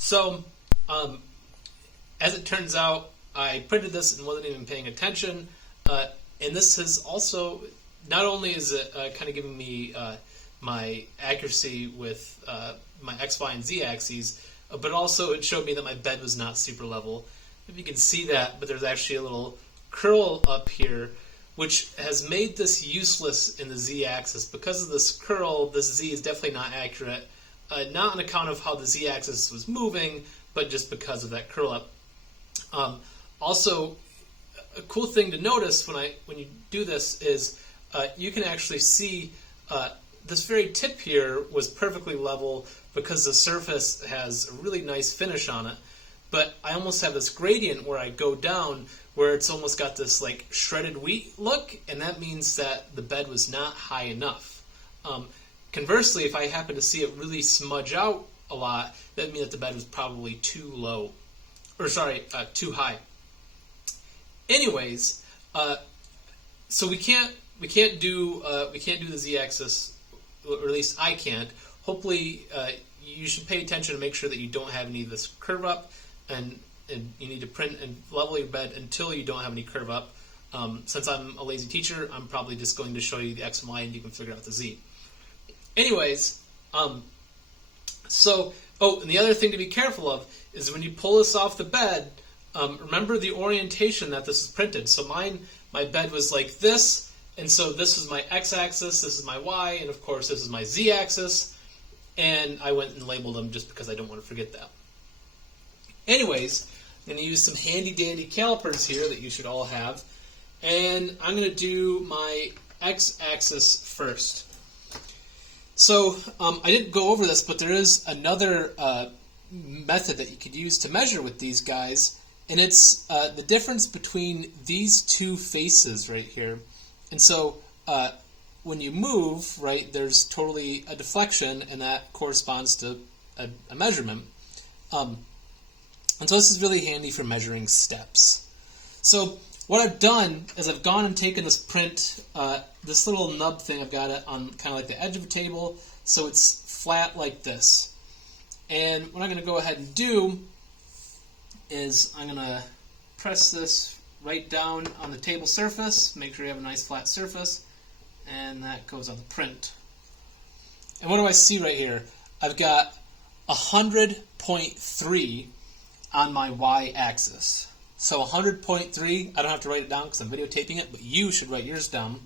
So, as it turns out, I printed this and wasn't even paying attention. And this is also, not only is it kind of giving me my accuracy with my X, Y, and Z axes, but also it showed me that my bed was not super level. If you can see that, but there's actually a little curl up here, which has made this useless in the Z-axis. Because of this curl, this Z is definitely not accurate, not on account of how the Z-axis was moving, but just because of that curl up. Also, a cool thing to notice when you do this is you can actually see this very tip here was perfectly level because the surface has a really nice finish on it. But I almost have this gradient where I go down where it's almost got this like shredded wheat look, and that means that the bed was not high enough. Conversely, if I happen to see it really smudge out a lot, that would mean that the bed was probably too low, or sorry, too high. Anyways, so we can't do the z-axis, or at least I can't. Hopefully, you should pay attention to make sure that you don't have any of this curve up, and you need to print and level your bed until you don't have any curve up. Since I'm a lazy teacher, I'm probably just going to show you the X and Y, and you can figure out the Z. Anyways, and the other thing to be careful of is when you pull this off the bed, remember the orientation that this is printed. So my bed was like this, and so this is my X-axis, this is my Y, and of course this is my Z-axis, and I went and labeled them just because I don't want to forget that. Anyways, I'm going to use some handy-dandy calipers here that you should all have, and I'm going to do my X-axis first. So I didn't go over this, but there is another method that you could use to measure with these guys, and it's the difference between these two faces right here. And so when you move, right, there's totally a deflection, and that corresponds to a measurement. And so this is really handy for measuring steps. So what I've done is I've gone and taken this print, this little nub thing, I've got it on kind of like the edge of a table, so it's flat like this. And what I'm going to go ahead and do is I'm going to press this right down on the table surface, make sure you have a nice flat surface, and that goes on the print. And what do I see right here? I've got 100.3 on my y-axis. So 100.3, I don't have to write it down because I'm videotaping it, but you should write yours down.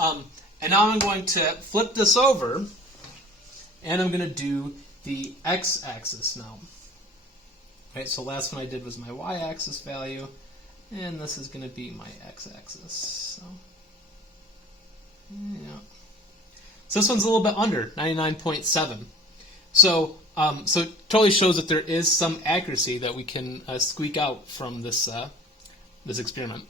And now I'm going to flip this over, and I'm going to do the x-axis now. Right, so last one I did was my y-axis value, and this is going to be my x-axis. So, yeah. So this one's a little bit under, 99.7. So it totally shows that there is some accuracy that we can squeak out from this this experiment.